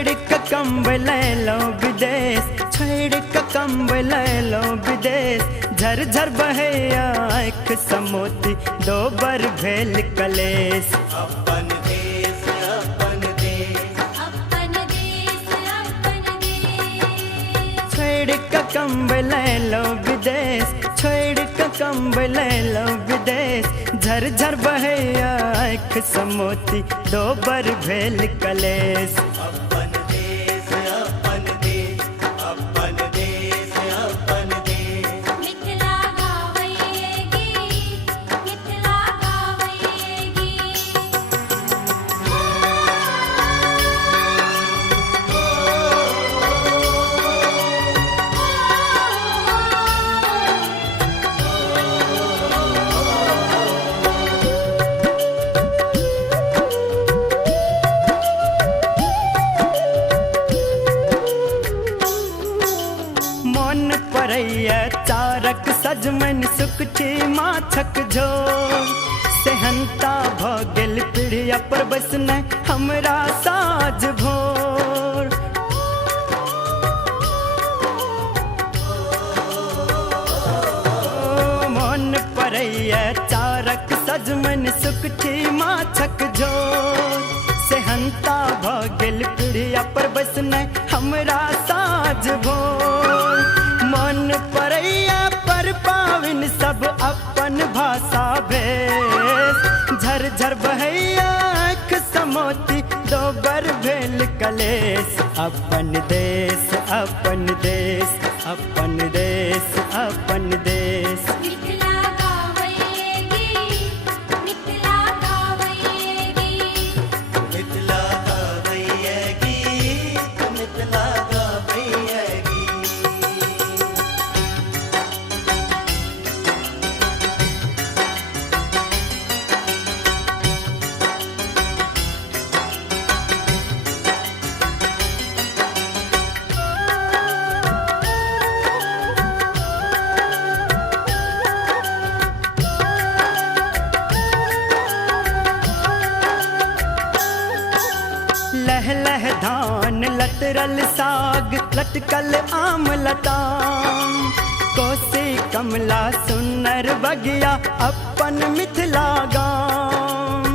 छोड़ के कम्ब ले लो विदेश, छोड़ के कम्ब ले लो विदेश। झर झर बहे आँख समोती दो बर भेल कलेश। अपन देश अपन देश अपन देश अपन देश। छोड़ के कम्ब ले लो विदेश, छोड़ के कम्ब ले लो विदेश। झर झर बहे आँख समोती दो बर भेल कलेश। अपन देश अपन देश अपन देश अपन देश। मिथिला गावैगी, मिथिला गावैगी। मन परैया चारक सजमन सुकठी माछक झोर। सेहनता भ गेल पीढ़िया पर बसने हमरा साज भोर। मन परैया चारक सजमन सुकठी माछक झोर। सेहनता भ गेल पीढ़िया पर बसने हमरा साज भोर। मन परैया पर पाविन सब अपन भाषा भेष। झर झर बहैया आँख समोती दो बर भेल कलेश। अपन देश अपन देश अपन देश अपन देश। मिथिला गावैगी, मिथिला गावैगी। मिथिला गावैगी मिथिला गावैगी। लह लह धान लतरल साग लटकल आम लताम। कोसी कमला सुन्नर बगिया अपन मिथिला गाम।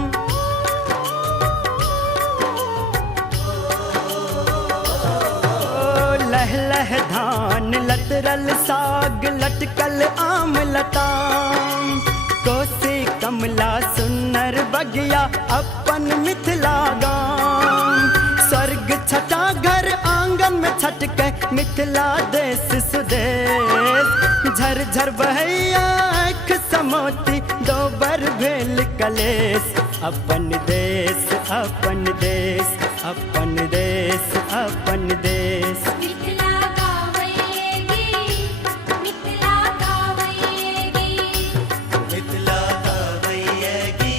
लह लह धान लतरल साग लटकल आम लताम। कोसी कमला सुन्नर बगिया अपन मिथिला गाम। स्वर्ग छटा घर आंगन में छटके मिथिला देश सुदेश। झर झर बहैया आँख समोती दो बर भेल कलेश। अपन देश अपन देश अपन देश अपन देश। मिथिला गावैगी, मिथिला गावैगी। मिथिला गावैगी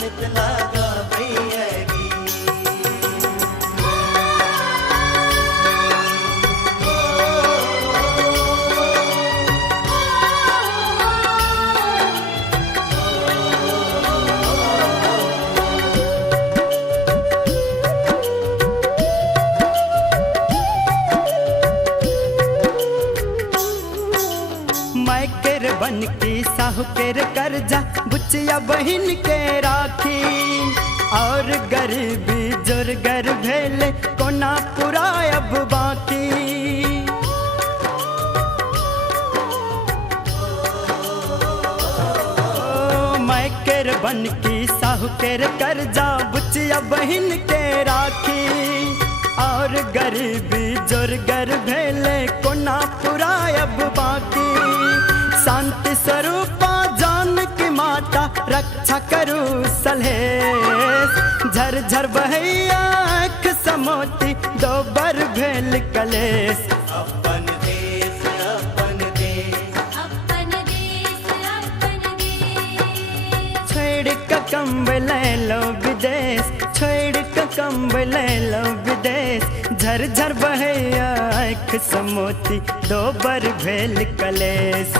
मिथिला गावैगी। मैकेर बन की साहू केर कर्जा बुचिया बहिन के राखी। और गरीबी जोरगर भेले कोना पुरायब बाकी। मैकेर बन की साहू केर कर्जा बुचिया बहिन के राखी। और गरीबी जोरगर भेले कोना पुरायब बाकी। शांति स्वरूपा जान की माता रक्षा करू सलहेश। झर झर बहैया आँख समोती दो बर भेल कलेश। अपन देश अपन देश अपन देश अपन देश। छोड़ के कम्ब ले लो विदेश, छोड़ के कम्ब ले लो विदेश। झर झर बहे आँख समोती दो बर भेल कलेश।